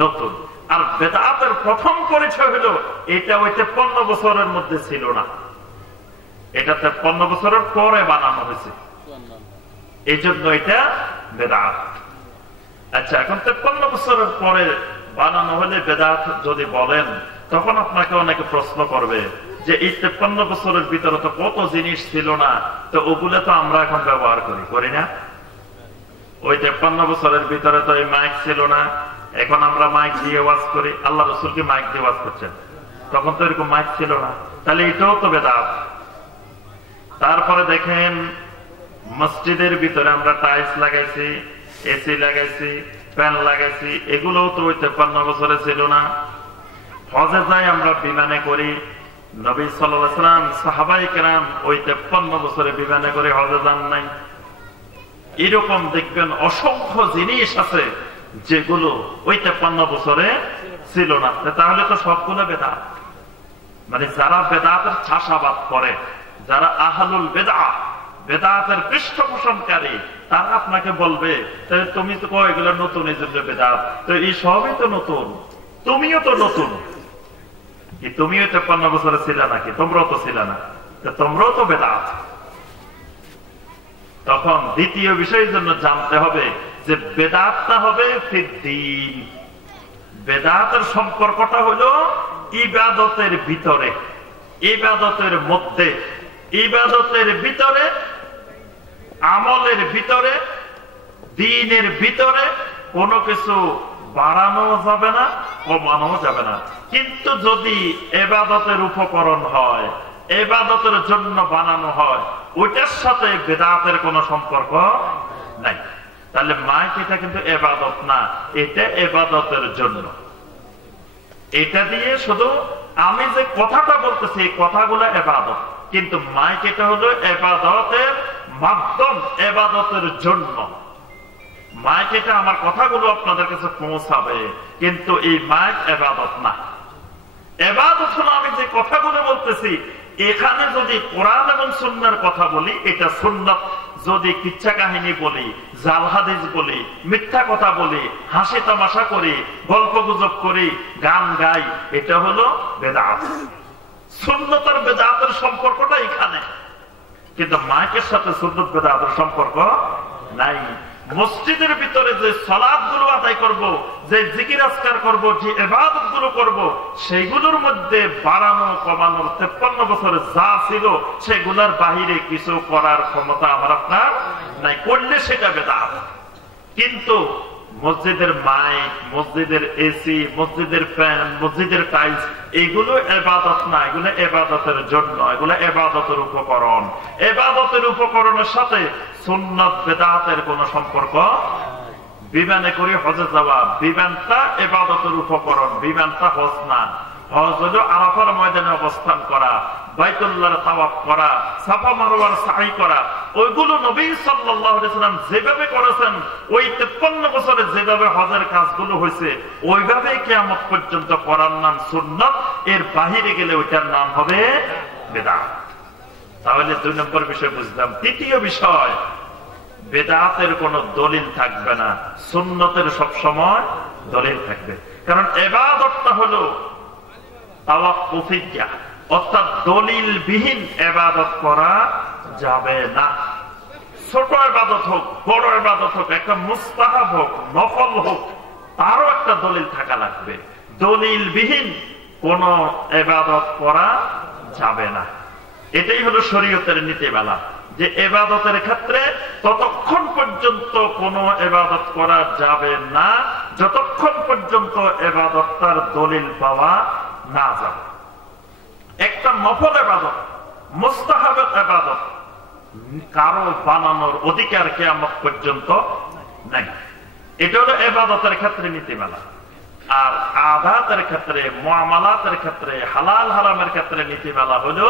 নতুন। আর বেদাতের প্রথম পরিচয় হলো এটা ওই 53 বছরের মধ্যে ছিল না, এটা 53 বছরের পরে বানানো হয়েছে, এই জন্য এটা বেদাত। আচ্ছা, এখন 53 বছরের পরে বানানো হলে বেদাত যদি বলেন, তখন আপনাকে অনেকে প্রশ্ন করবে যে এই 53 বছরের ভিতরে তো কত জিনিস ছিল না, তো ওগুলো তো আমরা এখন ব্যবহার করি না? ওই 53 বছরের ভিতরে তো এই মাইক ছিল না, এখন আমরা মাইক দিয়ে ওয়াজ করি। আল্লাহ রাসূল কি মাইক দিয়ে ওয়াজ করছেন? তখন তো এরকম মাইক ছিল না, তাহলে এটাও তো বেদাত। তারপরে দেখেন, মসজিদের ভিতরে আমরা টাইলস লাগাইছি, এসি লাগাইছি, ফ্যান লাগাইছি, এগুলোও তো ওই 53 বছরে ছিল না। হজে যাই আমরা বিমানে করি, নবী সাল্লাল্লাহু আলাইহি ওয়াসাল্লাম, সাহাবায়ে কেরাম ওই 53 বছরে বিমানে করে হজে যান নাই। এরকম দেখবেন অসংখ্য জিনিস আছে যেগুলো ওই 53 বছরে ছিল না। তাহলে তো সবগুলো বেদাত। মানে যারা বেদাতের চাষাবাদ করে, যারা আহলুল বেদাত, বেদাতের পৃষ্ঠপোষণকারী, তারা আপনাকে বলবে তুমি তো কয় এগুলো নতুন, এই জন্য বেদাত। তো এই সবই তো নতুন, তুমিও তো নতুন। তুমিও 53 বছরে ছিল নাকি? তোমরাও তো ছিল না, তোমরাও তো বেদাত। তখন দ্বিতীয় বিষয়ের জন্য জানতে হবে যে বেদাতটা হবে ফিদ্দীন। বেদাতের সম্পর্কটা হলো ইবাদতের ভিতরে, ইবাদতের মধ্যে, ইবাদতের ভিতরে, আমলের ভিতরে, দ্বীনের ভিতরে কোনো কিছু বাড়ানো যাবে না, কমানো যাবে না। কিন্তু যদি ইবাদতের উপকরণ হয়, ইবাদতের জন্য বানানো হয়, ওইটার সাথে বেদাতের কোনো সম্পর্ক নাই। তাহলে মাইক এটা কিন্তু ইবাদত না, এটা ইবাদতের জন্য। এটা দিয়ে শুধু আমি যে কথাটা বলতেছি, এই কথাগুলো ইবাদত। কিন্তু মাইক এটা হলো ইবাদতের মাধ্যম, ইবাদতের জন্য। মাইক এটা আমার কথাগুলো আপনাদের কাছে পৌঁছাবে, কিন্তু এই মাইক ইবাদত না। ইবাদত হলো আমি যে কথাগুলো বলতেছি, এখানে যদি কোরআন এবং সুন্নাহর কথা বলি এটা সুন্নাত, যদি কিচ্ছা কাহিনী বলি, জাল হাদিস বলি, মিথ্যা কথা বলি, হাসি তামাশা করি, গল্প গুজব করি, গান গাই, এটা হলো বেদাত। সুন্নাত আর বেদাতের সম্পর্কটা এখানে, কিন্তু মাইকের সাথে সুন্নাত বেদাতের সম্পর্ক নাই। মসজিদের ভিতরে যে সালাত গুলো আদায় করব, যে জিকির আজকার করব, যে ইবাদত গুলো করব, সেগুলোর মধ্যে বাড়ানো কমানোর 53 বছরে যা ছিল সেগুলোর বাহিরে কিছু করার ক্ষমতা আমার আপনার নাই, করলে সেটা বেদাত। কিন্তু মসজিদের মাইক, মসজিদের এসি, মসজিদের ফ্যান, মসজিদের টাইলস, এগুলো ইবাদত না, এগুলো ইবাদতের জন্য, এগুলো ইবাদতের উপকরণ। ইবাদতের উপকরণের সাথে সুন্নাত বেদাতের কোনো সম্পর্ক। বিমানে করে হজে যাওয়া, বিমানটা ইবাদতের উপকরণ, বিমানটা হজ না। হজ হলো আরাফার ময়দানে অবস্থান করা, বাইতুল্লাহর তাওয়াফ করা, সাফা মারওয়ার সাই করা। ওইগুলো নবী সাল্লাল্লাহু আলাইহি ওয়াসাল্লাম যেভাবে করেছেন, ওই 53 বছরে যেভাবে হজের কাজগুলো হয়েছে, ওইভাবে কিয়ামত পর্যন্ত করার নাম সুন্নাত। এর বাহিরে গেলে ওইটার নাম হবে বেদাত। তাহলে 2 নম্বর বিষয় বুঝলাম। তৃতীয় বিষয়, বেদাতের কোন দলিল থাকবে না, সুন্নতের সব সময় দলিল থাকবে। কারণ ইবাদতটা হলো তাওয়াক্কুফিয়া, অর্থাৎ দলিলবিহীন ইবাদত করা যাবে না। ছোট ইবাদত হোক, বড় ইবাদত হোক, একটা মুস্তাহাব হোক, নফল হোক, তারও একটা দলিল থাকা লাগবে। দলিলবিহীন কোন ইবাদত করা যাবে না। এটাই হলো শরীয়তের নীতিমালা, যে ইবাদতের ক্ষেত্রে ততক্ষণ পর্যন্ত কোন ইবাদত করা যাবে না যতক্ষণ পর্যন্ত ইবাদতটার দলিল পাওয়া না যাবে। একটা নফল ইবাদত, মুস্তাহাব ইবাদত কারো বানানোর অধিকার কিয়ামত পর্যন্ত নাই। এটা হলো ইবাদতের ক্ষেত্রে নীতিমালা। আর আদাতের ক্ষেত্রে, মুআমালাতের ক্ষেত্রে, হালাল হারামের ক্ষেত্রে নীতিমালা হলো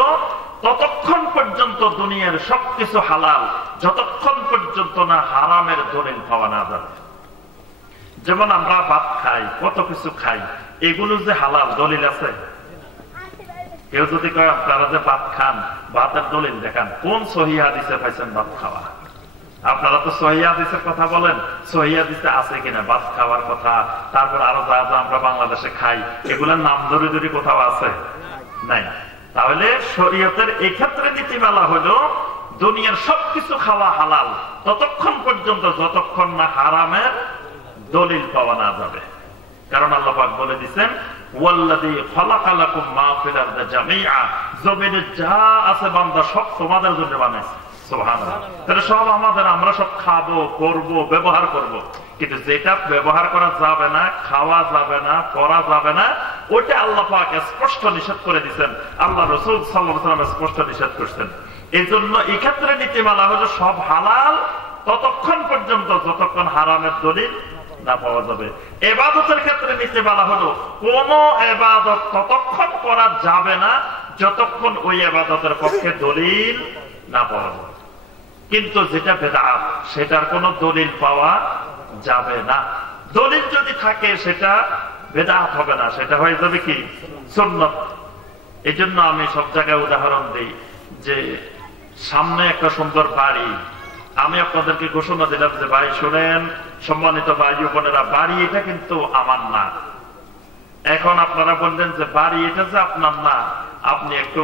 ততক্ষণ পর্যন্ত দুনিয়ার সবকিছু হালাল, যতক্ষণ পর্যন্ত না হারামের দলিল পাওয়া না যাবে। যেমন আমরা ভাত খাই, কত কিছু খাই, এগুলো যে হালাল, দলিল আছে? কেউ যদি কয় আপনারা যে ভাত খান, ভাতের দলিল দেখান, কোন সহিহ হাদিসে পাইছেন ভাত খাওয়া? আপনারা তো সহিহ হাদিসের কথা বলেন, সহিহ হাদিসে আছে কিনা ভাত খাওয়ার কথা? তারপর আরো যা যা আমরা বাংলাদেশে খাই, এগুলোর নাম ধরে ধরে কোথাও আছে? নাই। তাহলে শরীয়তের এই ক্ষেত্রে নীতিমালা হলো দুনিয়ার সবকিছু খাওয়া হালাল ততক্ষণ পর্যন্ত যতক্ষণ না হারামের দলিল পাওয়া না যাবে। কারণ আল্লাহ পাক বলে দিচ্ছেন, ওয়াল্লাযী খালাকা লাকুম মা ফিল আরদি জামিআ, জমিনে যা আছে বান্দা সব তোমাদের জন্য বানাইছে। সুবহানাল্লাহ। তাহলে সব আমাদের, আমরা সব খাবো, করব, ব্যবহার করব, কিন্তু যেটা ব্যবহার করা যাবে না, খাওয়া যাবে না, করা যাবে না, ওইটা আল্লাহ পাক স্পষ্ট নিষেধ করে দিয়েছেন, আল্লাহ রাসূল সাল্লাল্লাহু আলাইহি ওয়াসাল্লাম স্পষ্ট নিষেধ করেছেন। এই জন্য এই ক্ষেত্রে নীতিমালা হলো সব হালাল ততক্ষণ পর্যন্ত যতক্ষণ হারামের দলিল না পাওয়া যাবে। ইবাদতের ক্ষেত্রে নীতিমালা হলো কোন ইবাদত ততক্ষণ করা যাবে না যতক্ষণ ওই ইবাদতের পক্ষে দলিল না পাওয়া যাবে। কিন্তু যেটা বেদাত, সেটার কোনো দলিল পাওয়া যাবে না। দলিল যদি থাকে সেটা বেদাত হবে না, সেটা হয়ে যাবে কি সুন্নাত। এই জন্য আমি সব জায়গায় উদাহরণ দিই যে সামনে একটা সুন্দর বাড়ি, আমি আপনাদেরকে ঘোষণা দিলাম যে ভাই শুনেন, সম্মানিত ভাই বোনেরা, বাড়ি এটা কিন্তু আমার না। এখন আপনারা বললেন যে বাড়ি এটা যে আপনার না, আপনি একটু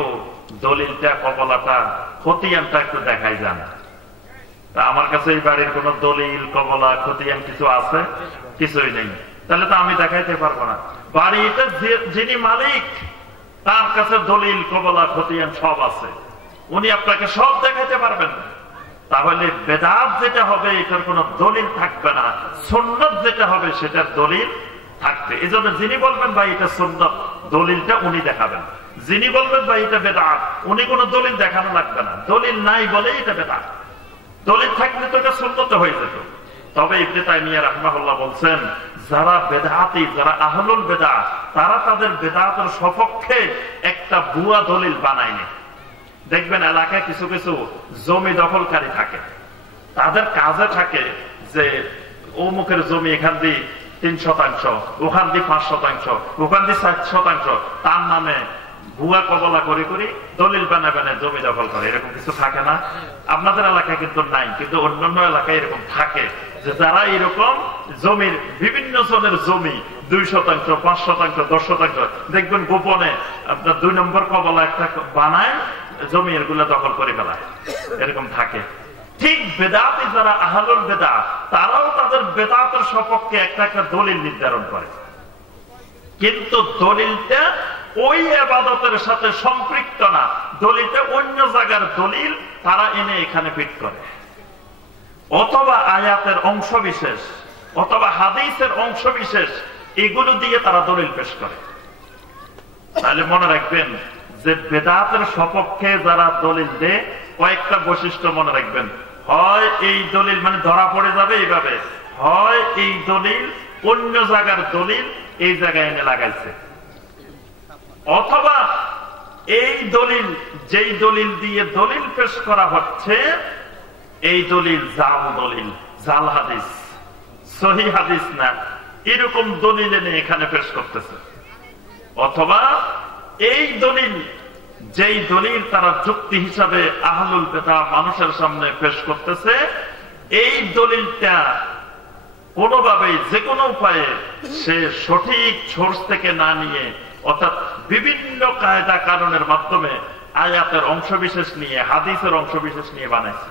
দলিলটা, কবলাটা, খতিয়ানটা একটু দেখাই যান। তা আমার কাছে এই বাড়ির কোন দলিল, কবলা, খতিয়ান কিছু আছে? কিছুই নেই। তাহলে তো আমি দেখাইতে পারবো না। বাড়ি এটা যিনি মালিক, তার কাছে দলিল, কবলা, খতিয়ান সব আছে, উনি আপনাকে সব দেখাইতে পারবেন। তাহলে বেদাত যেটা হবে এটার কোন দলিল থাকবে না, সুন্নাত যেটা হবে সেটার দলিল থাকবে। এই জন্য যিনি বলবেন ভাই এটা সুন্নাত, দলিলটা উনি দেখাবেন। যিনি বলবেন ভাই এটা বেদাত, উনি কোন দলিল দেখানো লাগবে না। দলিল নাই বলে এটা বেদাত, দলিল থাকলে তো এটা সুন্নাত হয়ে যেত। তবে ইবনে তাইমিয়া রাহমাহুল্লাহ বলছেন, যারা বেদাতি, যারা আহলুল বেদাত, তারা তাদের বেদাতের সপক্ষে একটা ভুয়া দলিল বানায়নি। দেখবেন এলাকায় কিছু কিছু জমি দখলকারী থাকে, তাদের কাজে থাকে যে অমুকের জমি এখান দিয়ে 3%, ওখান দিয়ে 5%, ওখান দিয়ে 7%, তার নামে ভুয়া কবলা করে করে দলিল বানায় বানায় জমি দখল করে। এরকম কিছু থাকে না? আপনাদের এলাকায় কিন্তু নাই, কিন্তু অন্যান্য এলাকায় এরকম থাকে যে যারা এরকম জমির বিভিন্ন জনের জমি 2%, 5%, 10% দেখবেন গোপনে আপনার 2 নম্বর কবলা একটা বানায় জমি এগুলো দখল করে ফেলায়, এরকম থাকে। ঠিক বেদাতি যারা আহলুল বেদাত, তারাও তাদের বেদাতের সপক্ষে একটা একটা দলিল নির্ধারণ করে, কিন্তু দলিলটা ওই ইবাদতের সাথে সম্পৃক্ত না, দলিলটা অন্য জায়গার দলিল তারা এনে এখানে ফিট করে, অথবা আয়াতের অংশ বিশেষ অথবা হাদিসের অংশ বিশেষ এগুলো দিয়ে তারা দলিল পেশ করে। তাহলে মনে রাখবেন যে বেদাতের সপক্ষে যারা দলিল দেয় কয়েকটা বৈশিষ্ট্য মনে রাখবেন। হয় এই দলিল মানে ধরা পড়ে যাবে এইভাবে, হয় এই দলিল অন্য জায়গার দলিল এই জায়গায় এনে লাগাইছে, অথবা এই দলিল যেই দলিল দিয়ে দলিল পেশ করা হচ্ছে এই দলিল জাল দলিল, জাল হাদিস, সহিহ হাদিস না, এরকম দলিল এনে এখানে পেশ করতেছে। অথবা এই দলিল যেই দলিল তারা যুক্তি হিসাবে আহলুল বেদাত মানুষের সামনে পেশ করতেছে, এই দলিলটা কোনোভাবে যে কোনো উপায়ে সে সঠিক সোর্স থেকে না নিয়ে, অর্থাৎ বিভিন্ন কায়দা কানুনের মাধ্যমে আয়াতের অংশ বিশেষ নিয়ে, হাদিসের অংশ বিশেষ নিয়ে বানাইছে।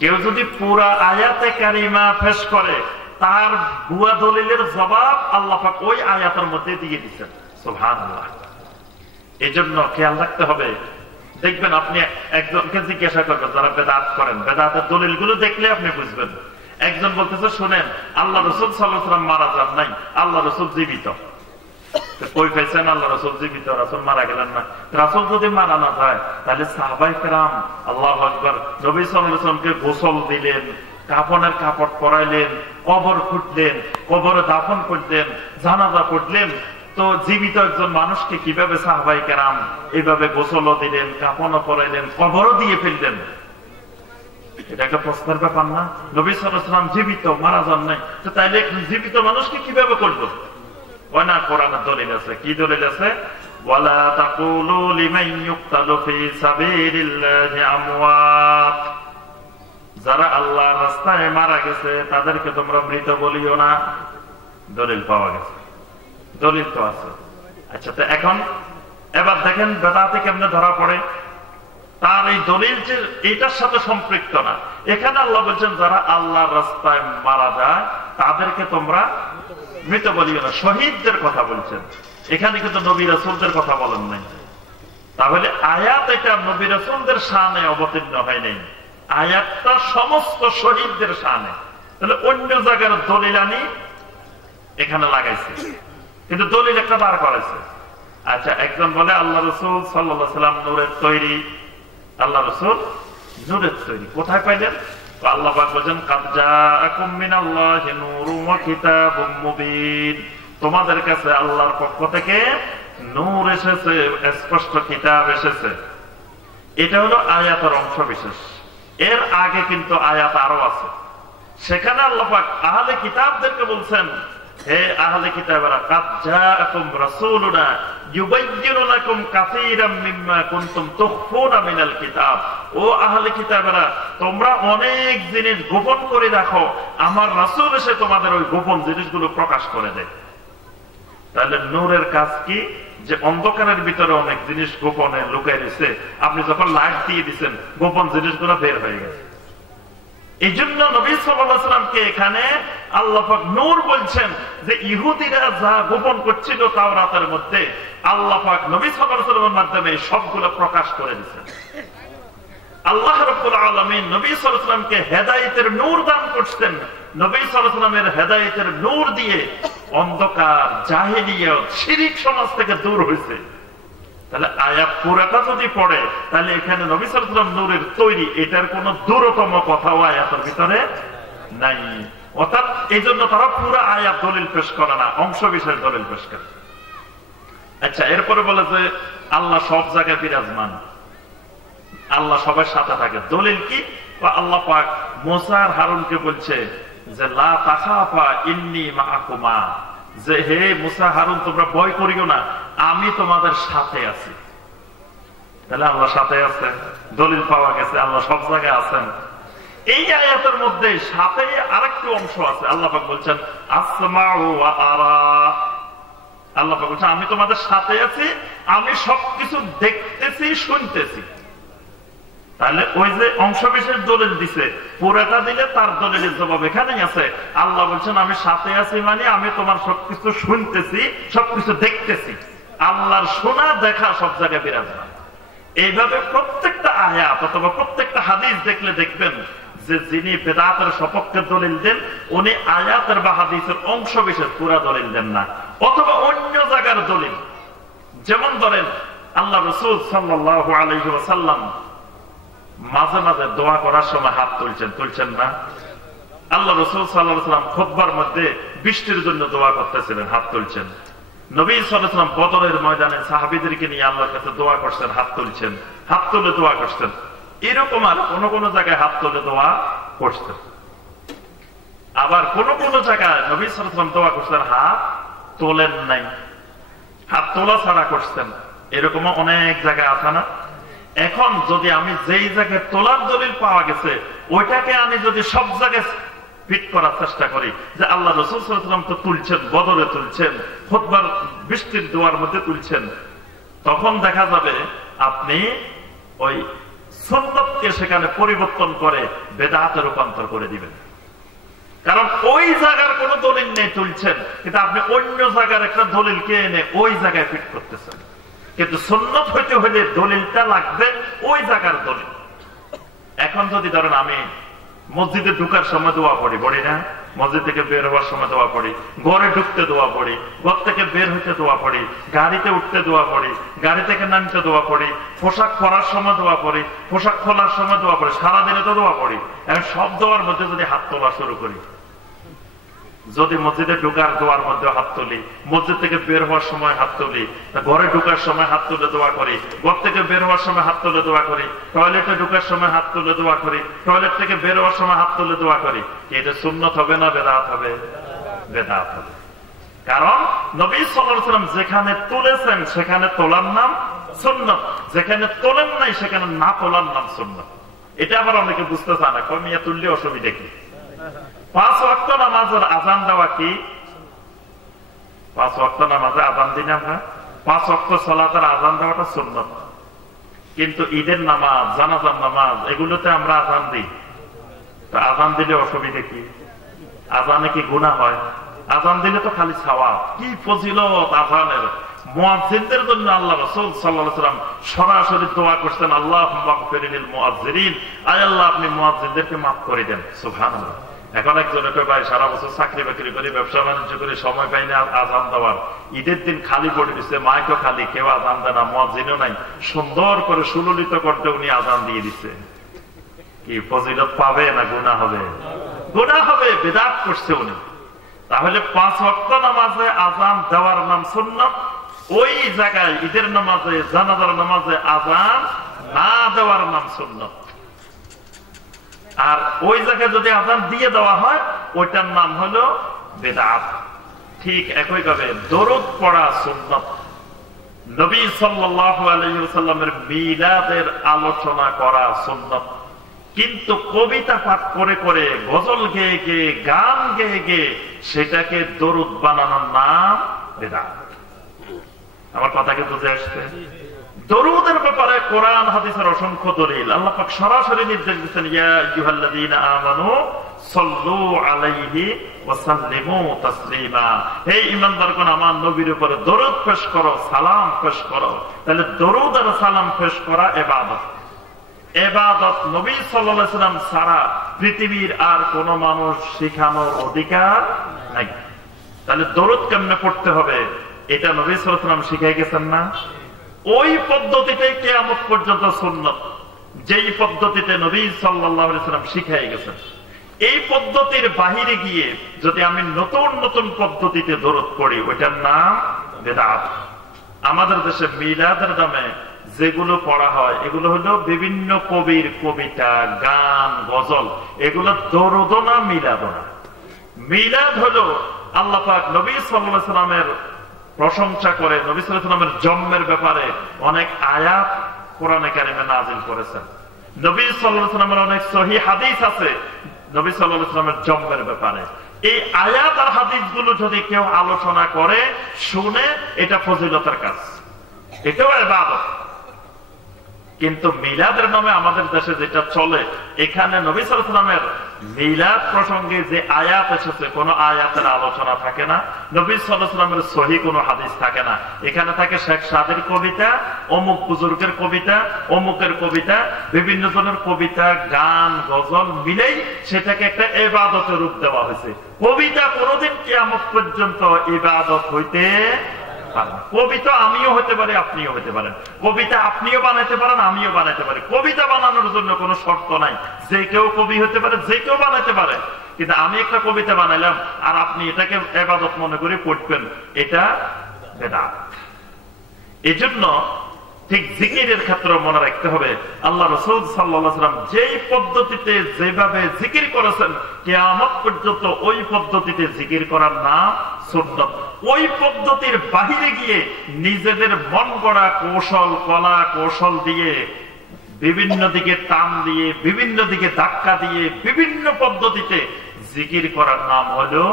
কেউ যদি পুরা আয়াতে কারিমা পেশ করে, তার ভুয়া দলিলের জবাব আল্লাহ পাক ওই আয়াতের মধ্যে দিয়ে দিচ্ছেন। সুবহানাল্লাহ। এজন্য খেয়াল রাখতে হবে। দেখবেন আপনি একজনকে জিজ্ঞাসা করবেন যারা বেদাত করেন, বেদাতের দলিলগুলো দেখলে আপনি বুঝবেন। একজন বলতেছে শুনেন আল্লাহ রাসূল সাল্লাল্লাহু আলাইহি ওয়াসাল্লাম মারা যান নাই, আল্লাহ রাসূল জীবিত। কই পাইছেন আল্লাহ রাসূল জীবিত? রাসূল মারা গেলেন না। রাসূল যদি মারা না যায় তাহলে সাহাবায়ে কেরাম আল্লাহু আকবার নবী সাল্লাল্লাহু আলাইহি ওয়াসাল্লামকে গোসল দিলেন, কাফনের কাপড় পরাইলেন, কবর খুঁড়লেন, কবরে দাফন করলেন, জানাজা পড়লেন। তো জীবিত একজন মানুষকে কিভাবে সাহাবায়ে কেরাম এইভাবে গোসলও দিলেন, কাফনও পরাইলেন, কবরও দিয়ে ফেললেন? এটা একটা প্রশ্নের ব্যাপার না? নবী সাল্লাল্লাহু আলাইহি ওয়াসাল্লাম জীবিত, মারা যান নাই, তো তাইলে জীবিত মানুষকে কিভাবে করলো? ওই না কোরআনের দলিল আছে। কি দলিল আছে? ওয়ালা তাকুলু লিমান ইউকতালু ফি সাবিলিল্লাহি আমওয়াত, যারা আল্লাহর রাস্তায় মারা গেছে তাদেরকে তোমরা মৃত বলিও না। দলিল পাওয়া গেছে, দলিল তো আছে। আচ্ছা, তো এখন এবার দেখেন বেদাতে কেমনে ধরা পড়ে। তার এই দলিল যে এটার সাথে সম্পৃক্ত না। এখানে আল্লাহ বলছেন যারা আল্লাহর রাস্তায় মারা যায় তাদেরকে তোমরা মৃত বলিও না, শহীদদের কথা বলছেন। এখানে কিন্তু নবী রাসূলদের কথা বলেন নাই। তাহলে আয়াত এটা নবী রাসূলদের শানে অবতীর্ণ হয় নাই, আয়াতটা সমস্ত শহীদদের শানে। তাহলে অন্য জায়গার দলিল আনি এখানে লাগাইছে, কিন্তু দলিল একটা বার করেছে। আচ্ছা, একজন বলে আল্লাহ রাসূল সাল্লাল্লাহু আলাইহি ওয়াসাল্লাম নূরের তৈরি। আল্লাহ রাসূল নূরের তৈরি কোথায় পাইলেন? আল্লাহ পাক বলেন কাদ জাআকুম মিনাল্লাহি নূরুন ওয়া কিতাবুম মুবিন, তোমাদের কাছে আল্লাহর পক্ষ থেকে নূর এসেছে, স্পষ্ট কিতাব এসেছে। এটা হলো আয়াতের অংশ বিশেষ। এর আগে কিন্তু আয়াত আরো আছে। সেখানে আল্লাহ পাক আহলে কিতাবদেরকে বলছেন, হে আহলে কিতাবেরা, কাদ জাআকুম রাসূলুনা ইউবাইয়িনু লাকুম কাসীরাম মিম্মা কুনতুম তুখফুনা মিনাল কিতাব। ও আহলে কিতাবেরা, তোমরা অনেক জিনিস গোপন করে রাখো, আমার রাসূল এসে তোমাদের ওই গোপন জিনিসগুলো প্রকাশ করে দেয়। তাহলে নূরের কাজ কি? যে অন্ধকারের ভিতরে অনেক জিনিস গোপনে লুকায় রয়েছে, আপনি যখন লাইট দিয়ে দিচ্ছেন গোপন জিনিসগুলো বের হয়ে গেছে। এই জন্য নবী সাল্লাল্লাহু আলাইহি ওয়াসাল্লামকে এখানে আল্লাহ পাক নূর বলছেন যে ইহুদিরা যা গোপন করছিল তাওরাতের মধ্যে, আল্লাহ পাক নবী সাল্লাল্লাহু আলাইহি ওয়াসাল্লামের মাধ্যমে সবগুলো প্রকাশ করে দিয়েছেন। আল্লাহ রাব্বুল আলামিন নবী সাল্লাল্লাহু আলাইহি ওয়াসাল্লামকে হেদায়েতের নূর দান করতেন। নবী সাল্লাল্লাহু আলাইহি ওয়াসাল্লামের হেদায়েতের নূর দিয়ে অন্ধকার, জাহেলিয়ত, শিরক সমাজ থেকে দূর হয়েছে। তাহলে আয়াত পুরাটা যদি পড়ে তাহলে এখানে নবী সাল্লাল্লাহু আলাইহি ওয়াসাল্লাম নূরের তৈরি, এটার কোন দূরতম কথাও আয়াতের ভিতরে নাই। অর্থাৎ এই জন্য তারা পুরো আয়াত দলিল পেশ করে না, অংশ বিশেষ দলিল পেশ করে। আচ্ছা, এরপরে বলে যে আল্লাহ সব জায়গায় বিরাজমান। আল্লাহ সবার সাথে থাকে। দলিল কি? আল্লাহ পাক মুসা আর হারুনকে বলছে যে লা তাখাফা ইন্নী মাআকুমা, যে হে মুসা হারুন তোমরা ভয় করিও না, আমি তোমাদের সাথে আছি। তাহলে আল্লাহ সাথে আছে, দলিল পাওয়া গেছে, আল্লাহ সব জায়গায় আছেন। এই আয়াতের মধ্যে সাথে আরেকটি অংশ আছে। আল্লাহ পাক বলছেন আসমাউ ওয়া আরা, আল্লাহ পাক বলছেন আমি তোমাদের সাথে আছি, আমি সবকিছু দেখতেছি শুনতেছি। তাহলে ওই যে অংশ বিশেষ দলিল দিছে, পুরাটা দিলে তার দলিলের জবাব এখানেই আছে। আল্লাহ বলছেন আমি সাথে আছি মানে আমি তোমার সবকিছু শুনতেছি, সবকিছু দেখতেছি। আল্লাহর শোনা দেখা সব জায়গায় বিরাজমান। এইভাবে প্রত্যেকটা আয়াত অথবা প্রত্যেকটা হাদিস দেখলে দেখবেন যে যিনি বেদাতের সপক্ষে দলিল দেন উনি আয়াতের বা হাদিসের অংশ বিশেষ পুরা দলিল দেন না, অথবা অন্য জায়গার দলিল। যেমন ধরেন আল্লাহ রাসূল সাল্লাল্লাহু আলাইহি ওয়াসাল্লাম মাঝে মাঝে দোয়া করার সময় হাত তুলছেন না? আল্লাহ রাসূল সাল্লাল্লাহু আলাইহি ওয়াসাল্লাম খুতবার মধ্যে বৃষ্টির জন্য দোয়া করতেছিলেন, হাত তুলছেন। নবী সাল্লাল্লাহু আলাইহি ওয়াসাল্লাম বদরের ময়দানে সাহাবীদেরকে নিয়ে আল্লাহর কাছে দোয়া করছেন, হাত তুলছেন, হাত তুলে দোয়া করছেন। এরকম আর কোন কোন জায়গায় হাত তুলে দোয়া করছেন। আবার কোন কোন জায়গায় নবী সাল্লাল্লাহু আলাইহি ওয়াসাল্লাম দোয়া করছেন, হাত তোলেন নাই, হাত তোলা ছাড়া করছেন। এরকম অনেক জায়গায় আছে না? এখন যদি আমি যেই জায়গায় তোলার দলিল পাওয়া গেছে ওইটাকে আমি যদি সব জায়গায় ফিট করার চেষ্টা করি যে আল্লাহ রাসূল সাল্লাল্লাহু আলাইহি ওয়াসাল্লাম তো তুলছেন, বদরে তুলছেন, খুতবার বৃষ্টির দোয়ার মধ্যে তুলছেন, তখন দেখা যাবে আপনি ওই সুন্নতকে সেখানে পরিবর্তন করে বেদাতে রূপান্তর করে দিবেন। কারণ ওই জায়গার কোন দলিল নেই তুলছেন, কিন্তু আপনি অন্য জায়গার একটা দলিলকে এনে ওই জায়গায় ফিট করতেছেন। কিন্তু সুন্নত হইতে হলে দলিলটা লাগবে ওই জায়গার দলিল। এখন যদি ধরেন আমি মসজিদে ঢুকার সময় দোয়া পড়ি না, মসজিদ থেকে বের হওয়ার সময় দোয়া পড়ি, ঘরে ঢুকতে দোয়া পড়ি, ঘর থেকে বের হইতে দোয়া পড়ি, গাড়িতে উঠতে দোয়া পড়ি, গাড়ি থেকে নামতে দোয়া পড়ি, পোশাক পরার সময় দোয়া পড়ি, পোশাক খোলার সময় দোয়া পড়ি, সারাদিনে তো দোয়া পড়ি। এখন সব দোয়ার মধ্যে যদি হাত তোলা শুরু করি, যদি মসজিদে ঢুকার দোয়ার মধ্যে হাত তুলি, মসজিদ থেকে বের হওয়ার সময় হাত তুলি, ঘরে ঢুকার সময় হাত তুলে দোয়া করি, ঘর থেকে বের হওয়ার সময় হাত তুলে দোয়া করি, টয়লেটে ঢুকার সময় হাত তুলে দোয়া করি, টয়লেট থেকে বের হওয়ার সময় হাত তুলে দোয়া করি, এটা সুন্নত হবে না বেদাত হবে? বেদাত হবে। কারণ নবী সাল্লাল্লাহু আলাইহি ওয়াসাল্লাম যেখানে তুলেছেন সেখানে তোলার নাম সুন্নত, যেখানে তোলেন নাই সেখানে না তোলার নাম সুন্নত। এটা আবার অনেকে বুঝতে চায় না, কমিয়া তুললে অসুবিধা কি? 5 ওয়াক্ত নামাজের আযান দেওয়া কি? 5 ওয়াক্ত নামাজে আযান দিই না আমরা? 5 ওয়াক্ত সালাতের আযান দেওয়াটা সুন্নাত। কিন্তু ঈদের নামাজ, জানাজার নামাজ এগুলোতে আমরা আযান দিই। তো আযান দিলে অসুবিধা কি? আযানে কি গুনাহ হয়? আযান দিলে তো খালি সওয়াব। কি ফজিলত আযানের! মুয়াজ্জিনদের জন্য আল্লাহ রাসূল সাল্লাল্লাহু আলাইহি ওয়াসাল্লাম সরাসরি দোয়া করতেন, আল্লাহুম্মা গফিরিল মুআজ্জিরিন, আয় আল্লাহ আপনি মুয়াজ্জিনদেরকে মাফ করে দেন। সুবহানাল্লাহ। এখন একজনে কয় ভাই সারা বছর চাকরি বাকরি করে ব্যবসা বাণিজ্য করে সময় পাই না আযান দেওয়ার, ঈদের দিন খালি পড়ে দিচ্ছে, মাইকও খালি, কেউ আযান দেয় না, মুয়াজ্জিনও নাই, সুন্দর করে সুললিত করতে উনি আযান দিয়ে দিচ্ছে। কি ফজিলত পাবে না গুনাহ হবে? গুনাহ হবে, বিদআত করছে উনি। তাহলে 5 ওয়াক্ত নামাজে আযান দেওয়ার নাম সুন্নাত, ওই জায়গায় ঈদের নামাজে, জানাজার নামাজে আযান না দেওয়ার নাম সুন্নাত। আর ওই জায়গায় যদি আযান দিয়ে দেওয়া হয় ওইটার নাম হলো বিদআত। ঠিক একইভাবে দরুদ পড়া সুন্নাত। নবী সাল্লাল্লাহু আলাইহি ওয়াসাল্লামের মিলাদের আলোচনা করা সুন্নাত। কিন্তু কবিতা পাঠ করে করে, গজল গেয়ে গেয়ে, গান গেয়ে গেয়ে সেটাকে দরুদ বানানোর নাম বিদআত। আমার কথা কি বুঝে আসছে? দরুদের ব্যাপারে কোরআন হাদিসের অসংখ্য দলিল। আল্লাহ পাক সরাসরি নির্দেশ দিয়েছেন, ইয়া আইয়ুহাল্লাযীনা আমানু সাল্লু আলাইহি ওয়া সাল্লিমু তাসলিমা। হে ঈমানদারগণ, আমার নবীর উপরে দরুদ পেশ করো, সালাম পেশ করো। তাহলে দরুদ আর সালাম পেশ করা ইবাদত। ইবাদত নবী সাল্লাল্লাহু আলাইহি ওয়াসাল্লাম ছাড়া পৃথিবীর আর কোন মানুষ শেখানোর অধিকার নাই। তাহলে দরুদ কেমনে পড়তে হবে এটা নবী সাল্লাল্লাহু আলাইহি ওয়াসাল্লাম শিখাই গেছেন না? ওই পদ্ধতিতে কিয়ামত পর্যন্ত সুন্নাত, যেই পদ্ধতিতে নবী সাল্লাল্লাহু আলাইহি ওয়াসাল্লাম শিখাই গেছেন। এই পদ্ধতির বাহিরে গিয়ে যদি আমি নতুন নতুন পদ্ধতিতে দরুদ পড়ি ওইটার নাম বিদআত। আমাদের দেশে মিলাদের নামে যেগুলো পড়া হয় এগুলো হলো বিভিন্ন কবির কবিতা, গান, গজল। এগুলো দরুদ না, মিলাদ না। মিলাদ হলো আল্লাহ পাক নবী সাল্লাল্লাহু আলাইহি সাল্লামের প্রশংসা করে নবী সাল্লাল্লাহু আলাইহি সাল্লামের জন্মের ব্যাপারে অনেক আয়াত কোরআনে কারিমে নাযিল করেছেন। নবী সাল্লাল্লাহু আলাইহি সাল্লামের অনেক সহিহ হাদিস আছে নবী সাল্লাল্লাহু আলাইহি সাল্লামের জন্মের ব্যাপারে। এই আয়াত আর হাদিসগুলো যদি কেউ আলোচনা করে, শুনে, এটা ফজিলতের কাজ, এটাও ইবাদত। কিন্তু মিলাদের নামে আমাদের দেশে যেটা চলে, এখানে নবী সাল্লাল্লাহু আলাইহি সাল্লামের মিলাদ প্রসঙ্গে যে আয়াত এসেছে, কোন আয়াতের আলোচনা থাকে না, নবী সাল্লাল্লাহু আলাইহি সাল্লামের সহিহ কোনো হাদিস থাকে না। এখানে থাকে শেখ সাদির কবিতা, অমুক বুজুর্গের কবিতা, অমুকের কবিতা, বিভিন্ন জনের কবিতা, গান, গজল মিলেই সেটাকে একটা ইবাদতের রূপ দেওয়া হয়েছে। কবিতা কোনদিন কিয়ামত পর্যন্ত ইবাদত হইতে, কবিতা আমিও হতে পারি, আপনিও হতে পারেন। কবিতা আপনিও বানাইতে পারেন, আমিও বানাইতে পারি। কবিতা বানানোর জন্য কোনো শর্ত নাই, যে কেউ কবি হতে পারে, যে কেউ বানাইতে পারে। কিন্তু আমি একটা কবিতা বানাইলাম আর আপনি এটাকে ইবাদত মনে করে পড়বেন, এটা বেদাত। এই জন্য ঠিক জিকিরের ক্ষেত্রে মনে রাখতে হবে, আল্লাহ রাসূল সাল্লাল্লাহু আলাইহি ওয়াসাল্লাম যেই পদ্ধতিতে যেভাবে জিকির করেছেন, কিয়ামত পর্যন্ত ওই পদ্ধতিতে জিকির করার নাম সুন্নাত। ওই পদ্ধতির বাহিরে গিয়ে নিজেদের মন গড়া কৌশল, কলা কৌশল দিয়ে, বিভিন্ন দিকে টান দিয়ে, বিভিন্ন দিকে ধাক্কা দিয়ে, বিভিন্ন পদ্ধতিতে জিকির করার নাম হলো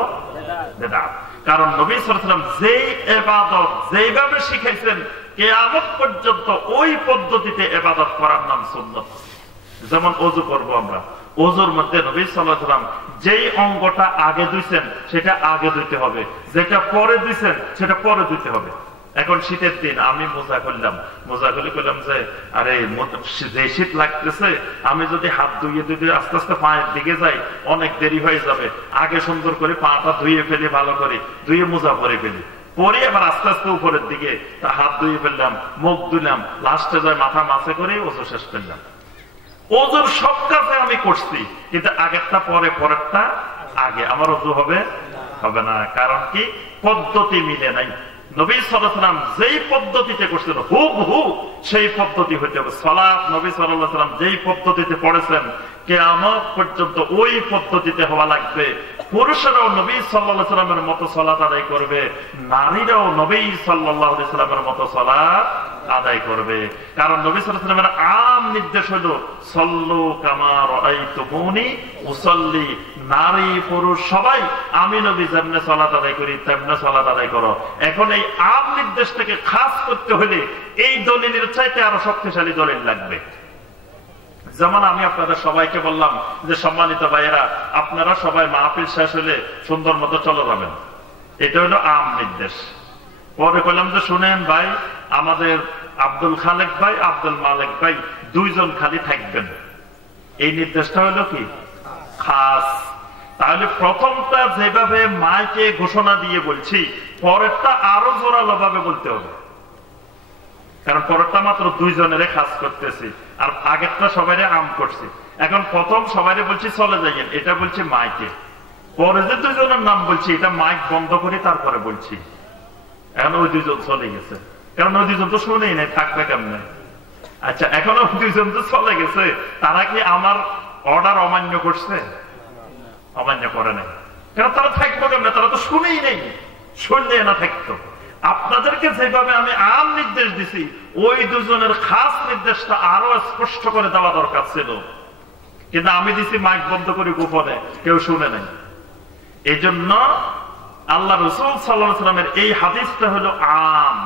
বেদাত। কারণ নবী সাল্লাল্লাহু আলাইহি ওয়াসাল্লাম যেই ইবাদত যেইভাবে শিখাইছেন, কিয়ামত পর্যন্ত ওই পদ্ধতিতে ইবাদত করার নাম সুন্নাত। যেমন ওযু করব আমরা, ওযুর মধ্যে নবী সাল্লাল্লাহু আলাইহি ওয়াসাল্লাম যেই অঙ্গটা আগে ধুইছেন সেটা আগে ধুইতে হবে, যেটা পরে ধুইছেন সেটা পরে ধুইতে হবে। এখন শীতের দিন আমি মোজা করলাম, মোজা করলাম যে আরে যে শীত লাগতেছে, আমি যদি হাত ধুয়ে ধুয়ে আস্তে আস্তে পায়ের দিকে যাই অনেক দেরি হয়ে যাবে। আগে সুন্দর করে পাটা ধুয়ে ফেলি, ভালো করে ধুয়ে মোজা পরে ফেলি, পরে আবার আস্তে আস্তে উপরের দিকে হাত ধুয়ে ফেললাম, মুখ ধুলাম, লাস্টে যায় মাথা মাছে করে ওযু শেষ করলাম। ওযুর সব কাজে আমি করছি, কিন্তু আগেরটা পরে, পরেরটা আগে। আমার ওযু হবে না। কারণ কি? পদ্ধতি মিলে নাই। নবী সাল্লাল্লাহু আলাইহি ওয়াসাল্লাম যেই পদ্ধতিতে করছেন হুবহু সেই পদ্ধতি হইতে হবে। সালাত নবী সাল্লাল্লাহু আলাইহি ওয়াসাল্লাম যেই পদ্ধতিতে পড়েছেন, কিয়ামত পর্যন্ত ওই পদ্ধতিতে হওয়া লাগবে। পুরুষেরাও নবী সাল্লাল্লাহু আলাইহি ওয়াসাল্লামের মতো সালাত আদায় করবে, নারীরাও নবী সাল্লাল্লাহু আলাইহি ওয়াসাল্লামের মতো সালাত আদায় করবে। কারণ নবী সাল্লাল্লাহু আলাইহি ওয়াসাল্লামের আম নির্দেশ হলো সল্লু কামা রাআইতুমুনি উসাল্লি। নারী পুরুষ সবাই আমি নবী যেমনে সালাত আদায় করি তেমনে সালাত আদায় করো। এখন এই আম নির্দেশ থেকে খাস করতে হলে এই দলিলের চাইতে আরো শক্তিশালী দলিল লাগবে। যেমন আমি আপনাদের সবাইকে বললাম যে সম্মানিত ভাইয়েরা, আপনারা সবাই মাহফিল শেষ হলে সুন্দর মতো চলে যাবেন, এটা হলো আম নির্দেশ। পরে বললাম যে শুনেন ভাই, আমাদের আব্দুল খালেক ভাই, আব্দুল মালেক ভাই দুইজন খালি থাকবেন, এই নির্দেশটা হলো কি খাস। তাহলে প্রথমটা যেভাবে মাইকে ঘোষণা দিয়ে বলছি, পরেরটা আরো জোরালো ভাবে বলতে হবে। কারণ পরেরটা মাত্র দুইজনের খাস করতেছি, আর আগেরটা সবাই আম করছি। এখন প্রথম সবাই বলছি চলে যাইয়েন, এটা বলছি মাইকে। পরে যে দুইজনের নাম বলছি, এটা মাইক বন্ধ করে তারপরে বলছি। এখন ওই দুইজন চলে গেছে, কারণ ওই দুইজন তো শুনেই নাই, থাকবে কেমনে? আচ্ছা, এখন ওই দুইজন তো চলে গেছে, তারা কি আমার অর্ডার অমান্য করছে? অমান্য করে নাই। কারণ তারা থাকবে কেমনে? তারা তো শুনেই নেই, শুনলে না থাকতো। আপনাদেরকে যেভাবে আমি আম নির্দেশ দিছি, ওই দুজনের খাস নির্দেশটা আরো স্পষ্ট করে দেওয়া দরকার ছিল, কিন্তু আমি দিছি মাইক বন্ধ করে গোপনে, কেউ শুনে নাই। এই জন্য আল্লাহ রাসূল সাল্লাল্লাহু আলাইহি ওয়াসাল্লামের এই হাদিসটা হলো আম।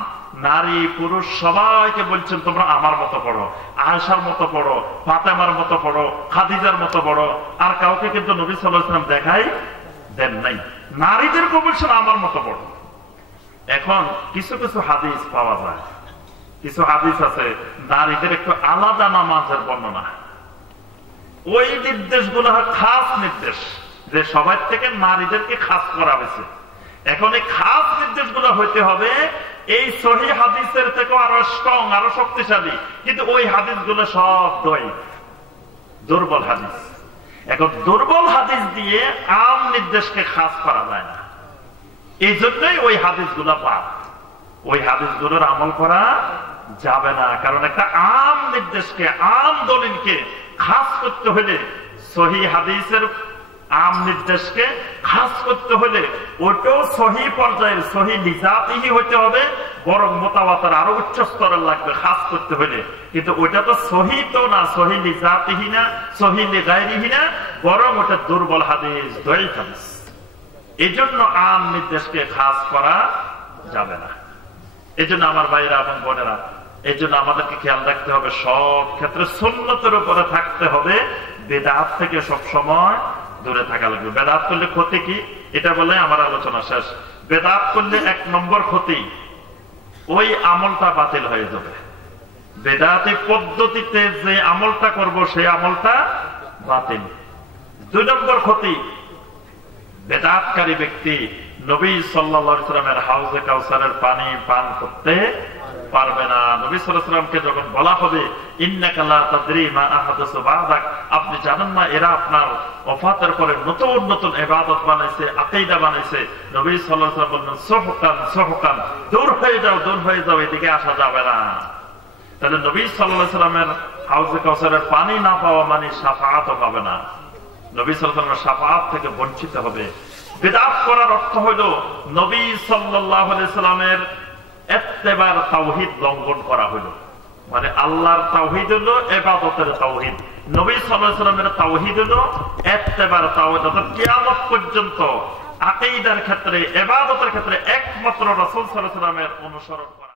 নারী পুরুষ সবাইকে বলছেন তোমরা আমার মতো পড়ো, আয়েশার মতো পড়ো, ফাতেমার মতো পড়ো, খাদিজার মতো পড়ো। আর কাউকে কিন্তু নবী সাল্লাল্লাহু আলাইহি ওয়াসাল্লাম দেখাই দেন নাই। নারীদেরকে বলছেন আমার মতো পড়ো। এখন কিছু কিছু হাদিস পাওয়া যায়, কিছু হাদিস আছে নারীদের একটু আলাদা নামাজের বর্ণনা। ওই নির্দেশগুলো খাস নির্দেশ, যে সবার থেকে নারীদেরকে খাস করা হয়েছে। এখন এই খাস নির্দেশগুলো হইতে হবে এই সহিহ হাদিসের থেকে আরো স্ট্রং, আরো শক্তিশালী। কিন্তু ওই হাদিসগুলো সব দুর্বল হাদিস। এখন দুর্বল হাদিস দিয়ে আম নির্দেশকে খাস করা যায় না, এই জন্যই ওই হাদিসগুলো পাপ, ওই হাদিসগুলোর আমল করা যাবে না। কারণ একটা আম নির্দেশকে, আম দলিলকে খাস করতে হলে, সহি হাদিসের আম নির্দেশকে খাস করতে হলে ওটাও সহি পর্যায়ের, সহি লিজাতিহি হইতে হবে, বরং মোতাবাতের আরো উচ্চ স্তরের লাগবে খাস করতে হলে। কিন্তু ওটা তো সহি তো না, সহি লিজাতিহি না, সহি লিগাইরিহি না, বরং ওটা দুর্বল হাদিস, দয়ীফ হাদিস। এই জন্য আম নির্দেশকে খাস করা যাবে না। এই জন্য আমার ভাইরা এবং বোনেরা, এই জন্য আমাদেরকে খেয়াল রাখতে হবে, সব ক্ষেত্রে সুন্নতের উপরে থাকতে হবে, বেদাত থেকে সব সময় দূরে থাকা লাগবে। বেদাত করলে ক্ষতি কি, এটা বলে আমার আলোচনা শেষ। বেদাত করলে 1 নম্বর ক্ষতি, ওই আমলটা বাতিল হয়ে যাবে। বেদাতি পদ্ধতিতে যে আমলটা করব সেই আমলটা বাতিল। 2 নম্বর ক্ষতি, বেদাতকারী ব্যক্তি নবী সাল্লাল্লাহু আলাইহি ওয়াসাল্লামের হাউজে কাউসারের পানি পান করতে পারবে না। নবী সাল্লাল্লাহু আলাইহি ওয়াসাল্লামকে যখন বলা হবে ইন্নাকা লা তাদরি মা আহাদাসু বা'দাক, আপনি জানেন না এরা আপনার ওফাতের পরে নতুন নতুন ইবাদত বানাইছে, আকীদা বানাইছে, নবী সাল্লাল্লাহু আলাইহি ওয়াসাল্লাম বললেন সুহকান সুহকান, দূর হয়ে যাও, দূর হয়ে যাও, এদিকে আসা যাবে না। তাহলে নবী সাল্লাল্লাহু আলাইহি ওয়াসাল্লামের হাউজে কাউসারের পানি না পাওয়া মানে শাফাআতও পাবে না, নবী সাল্লাল্লাহু আলাইহি ওয়াসাল্লামের শাফাআত থেকে বঞ্চিত হবে। বিদআত করার অর্থ হলো নবী সাল্লাল্লাহু আলাইহি ওয়াসাল্লামের ইত্তেবার তাওহীদ লঙ্ঘন করা হলো। মানে আল্লাহর তাওহীদ হলো ইবাদতের তাওহীদ, নবী সাল্লাল্লাহু আলাইহি ওয়াসাল্লামের তাওহীদ হলো ইত্তেবার তাওহীদ। অর্থাৎ কিয়ামত পর্যন্ত আকীদার ক্ষেত্রে, ইবাদতের ক্ষেত্রে একমাত্র রাসূল সাল্লাল্লাহু আলাইহি ওয়াসাল্লামের অনুসরণ করা।